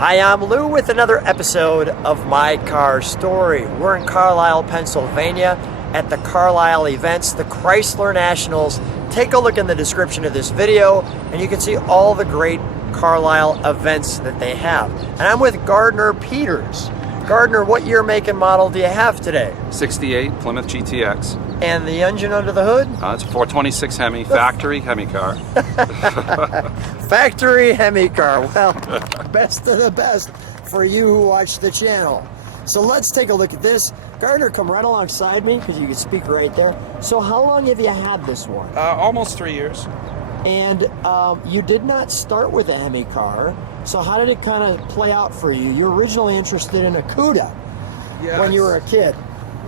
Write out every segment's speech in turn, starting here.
Hi, I'm Lou with another episode of My Car Story. We're in Carlisle, Pennsylvania at the Carlisle events, the Chrysler Nationals. Take a look in the description of this video and you can see all the great Carlisle events that they have. And I'm with Gardner Peters. Gardner, what year, make, and model do you have today? 68 Plymouth GTX. And the engine under the hood? It's a 426 Hemi, factory Hemi car. Factory Hemi car. Well, best of the best for you who watch the channel. So let's take a look at this. Gardner, come right alongside me because you can speak right there. So how long have you had this one? Almost 3 years. And you did not start with a Hemi car. So how did it kind of play out for you? You were originally interested in a Cuda when you were a kid.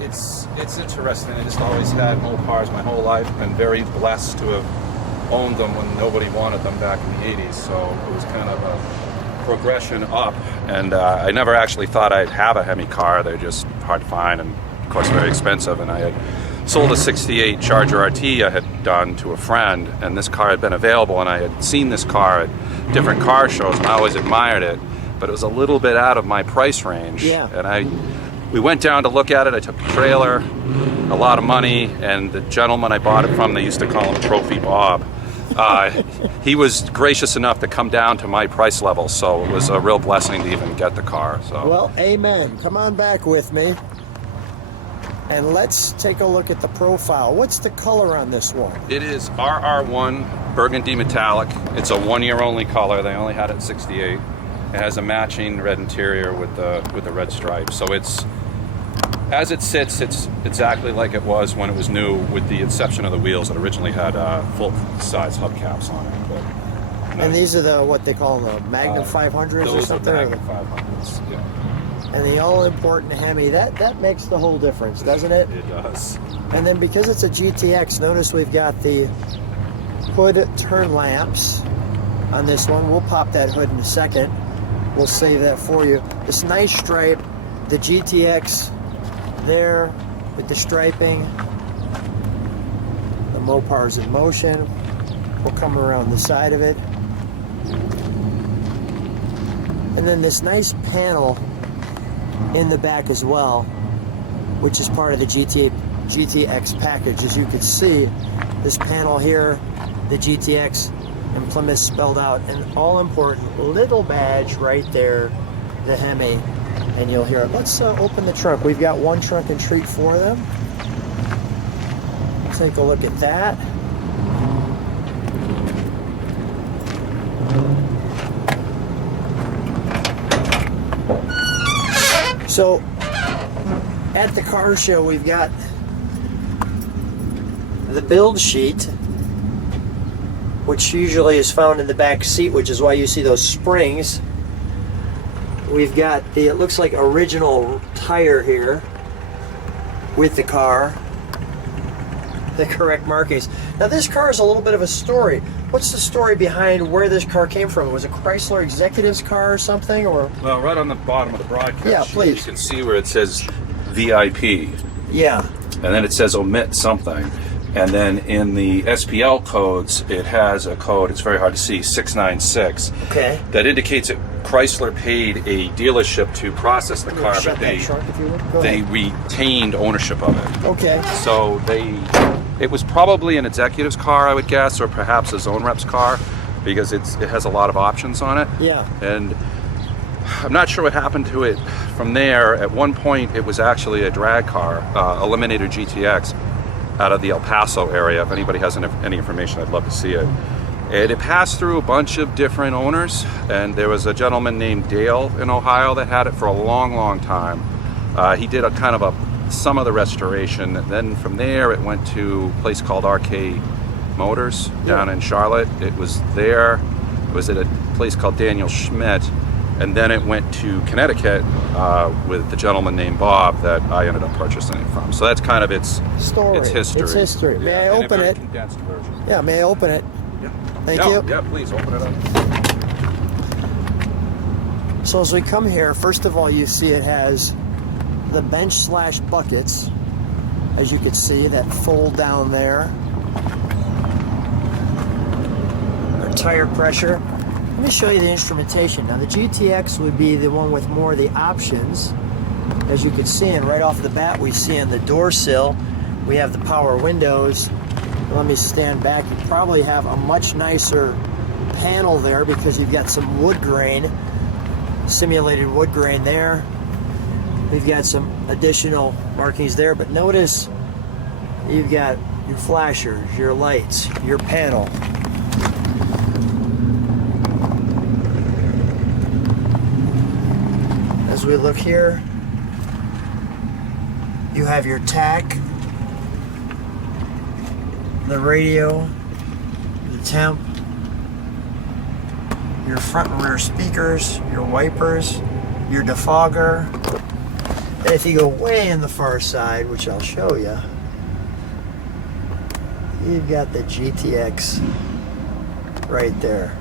It's interesting. I just always had old cars my whole life. Been very blessed to have owned them when nobody wanted them back in the 80s. So it was kind of a progression up. And I never actually thought I'd have a Hemi car. They're just hard to find and, of course, very expensive. And I had sold a 68 Charger RT I had done to a friend. And this car had been available. And I had seen this car at different car shows. And I always admired it. But it was a little bit out of my price range. Yeah. And we went down to look at it. I took the trailer, a lot of money, and the gentleman I bought it from, they used to call him Trophy Bob. He was gracious enough to come down to my price level, so it was a real blessing to even get the car. So. Well, amen. Come on back with me, and let's take a look at the profile. What's the color on this one? It is RR1 Burgundy Metallic. It's a one-year-only color. They only had it 68. It has a matching red interior with the red stripes. So it's, as it sits, it's exactly like it was when it was new, with the exception of the wheels that originally had full-size hubcaps on it. But, and these are the, what they call the Magnum 500s or something? Those are Magnum 500s, yeah. And the all-important Hemi, that makes the whole difference, doesn't it? It does. And then because it's a GTX, notice we've got the hood turn lamps on this one. We'll pop that hood in a second. We'll save that for you. This nice stripe, the GTX there with the striping, the Mopar's in motion. We'll come around the side of it. And then this nice panel in the back as well, which is part of the GTX package. As you can see, this panel here, the GTX and Plymouth spelled out, an all-important little badge right there, the Hemi, and you'll hear it. Let's open the trunk. We've got one trunk and treat for them. Take a look at that. So, at the car show, we've got the build sheet, which usually is found in the back seat, which is why you see those springs. We've got the, it looks like original tire here with the car, the correct markings. Now this car is a little bit of a story. What's the story behind where this car came from? Was it a Chrysler executive's car or something? Or? Well, right on the bottom of the broadcast, yeah, please. You can see where it says VIP. Yeah. And then it says omit something. And then in the SPL codes, it has a code, it's very hard to see, 696. Okay. That indicates that Chrysler paid a dealership to process the car, but they retained ownership of it. Okay. So it was probably an executive's car, I would guess, or perhaps a zone rep's car, because it has a lot of options on it. Yeah. And I'm not sure what happened to it from there. At one point, it was actually a drag car, Eliminator GTX, out of the El Paso area. If anybody has any information, I'd love to see it. And it passed through a bunch of different owners, and there was a gentleman named Dale in Ohio that had it for a long, long time. He did some of the restoration. Then from there, it went to a place called RK Motors down in Charlotte. It was there. It was at a place called Daniel Schmidt. And then it went to Connecticut with the gentleman named Bob that I ended up purchasing it from. So that's kind of its story. Its history. It's history. May I open it? Condensed version. Yeah, may I open it? Yeah. Thank you. Yeah, please open it up. So as we come here, first of all, you see it has the bench / buckets, as you can see, that fold down there. Our tire pressure. Let me show you the instrumentation. Now the GTX would be the one with more of the options. As you can see, and right off the bat we see on the door sill, we have the power windows. Let me stand back. You probably have a much nicer panel there because you've got some wood grain, simulated wood grain there. We've got some additional markings there, but notice you've got your flashers, your lights, your panel. As we look here, you have your tack, the radio, the temp, your front and rear speakers, your wipers, your defogger. And if you go way in the far side, which I'll show you, you've got the GTX right there.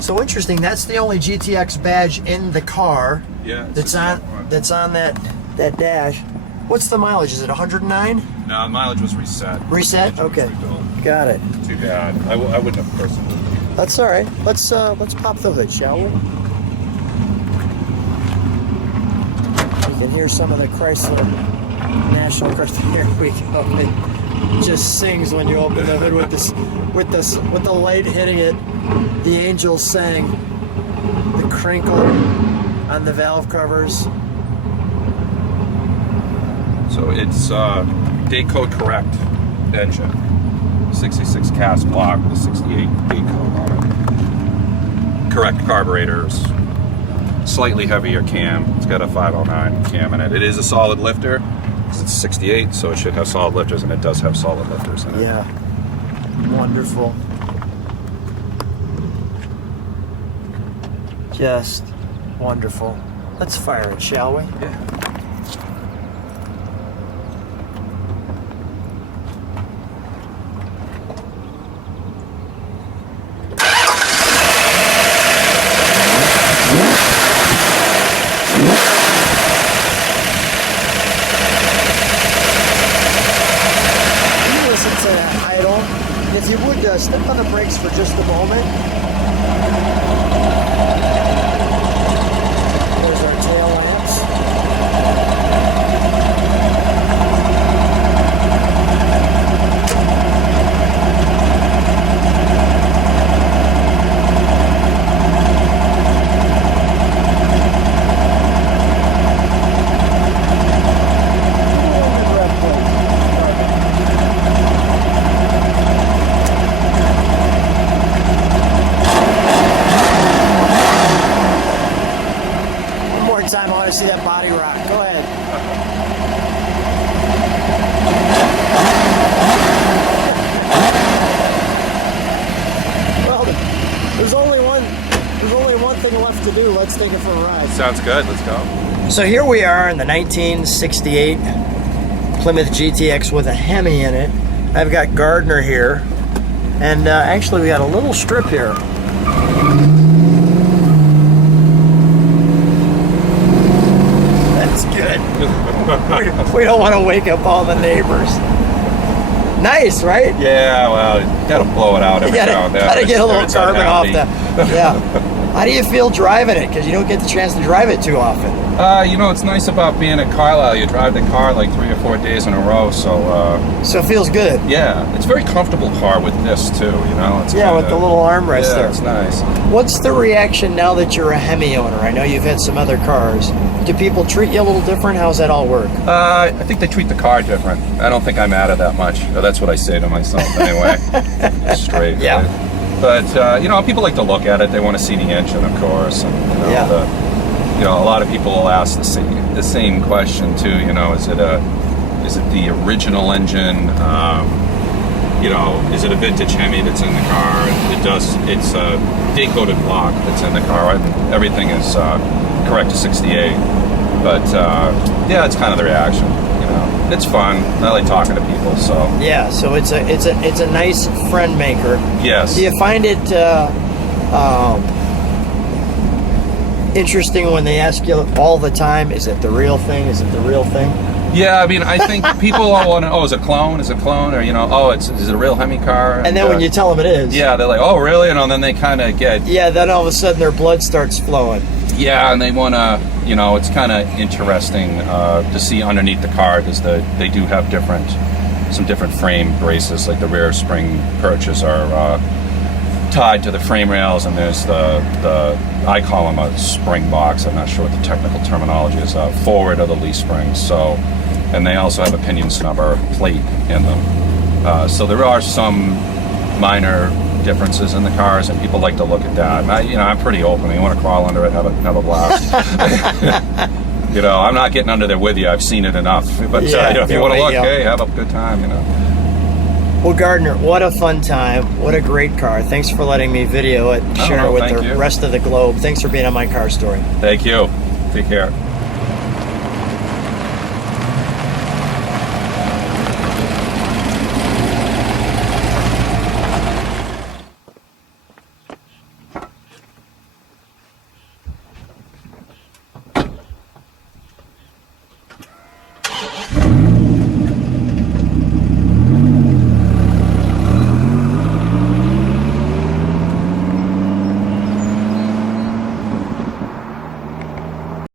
So interesting, that's the only GTX badge in the car. Yeah, that's on that dash. What's the mileage? Is it 109? No, the mileage was reset. Reset? Okay. Got it. Too bad. I wouldn't have personally. That's all right. Let's pop the hood, shall we? You can hear some of the Chrysler National Chrysler. Here we go. It just sings when you open the hood with the light hitting it. The angels sang. The crinkle on the valve covers. So it's date code correct engine. 66 cast block with a 68 date code on it. Correct carburetors. Slightly heavier cam. It's got a 509 cam in it. It is a solid lifter. It's 68, so it should have solid lifters, and it does have solid lifters in it. Yeah. Wonderful. Just wonderful. Let's fire it, shall we? Yeah. If you would step on the brakes for just a moment. There's our tail lamps. Time I want to see that body rock. Go ahead. Well, there's only one thing left to do. Let's take it for a ride. Sounds good. Let's go. So here we are in the 1968 Plymouth GTX with a Hemi in it. I've got Gardner here, and actually we got a little strip here. Good. We don't want to wake up all the neighbors. Nice, right? Yeah, well, you gotta blow it out every now and then. Gotta get a little carbon off that. Yeah. How do you feel driving it? Because you don't get the chance to drive it too often. You know, it's nice about being at Carlisle. You drive the car like 3 or 4 days in a row, so it feels good. Yeah, it's a very comfortable car with this too. You know, it's with the little armrest there. It's nice. What's the reaction now that you're a Hemi owner? I know you've had some other cars. Do people treat you a little different? How's that all work? I think they treat the car different. I don't think I'm at it that much. That's what I say to myself anyway. Straight. Yeah. Right? But you know, people like to look at it. They want to see the engine, of course. And, you know, a lot of people will ask the same question too. You know, is it the original engine? You know, is it a vintage Hemi that's in the car? It's a date-coded block that's in the car. Everything is correct to 68. But yeah, it's kind of the reaction. You know, it's fun. I like talking to people. So yeah, so it's a nice friend maker. Yes. Do you find it interesting when they ask you all the time, is it the real thing? Is it the real thing? Yeah, I mean, I think people all want to, oh, is it a clone? Is it a clone? Or, you know, oh, is it a real Hemi car? And then when you tell them it is. Yeah, they're like, oh, really? And then they kind of get... Yeah, then all of a sudden their blood starts flowing. Yeah, and they want to, you know, it's kind of interesting to see underneath the car, because they do have some different frame braces, like the rear spring perches are tied to the frame rails, and there's I call them a spring box, I'm not sure what the technical terminology is, forward of the leaf springs. So, and they also have a pinion snubber plate in them. So there are some minor differences in the cars, and people like to look at that. And I'm pretty open. You want to crawl under it, have a blast. You know, I'm not getting under there with you. I've seen it enough. But if you want to look, hey, have a good time. You know. Well, Gardner, what a fun time. What a great car. Thanks for letting me video it, share it with the rest of the globe. Thanks for being on My Car Story. Thank you. Take care.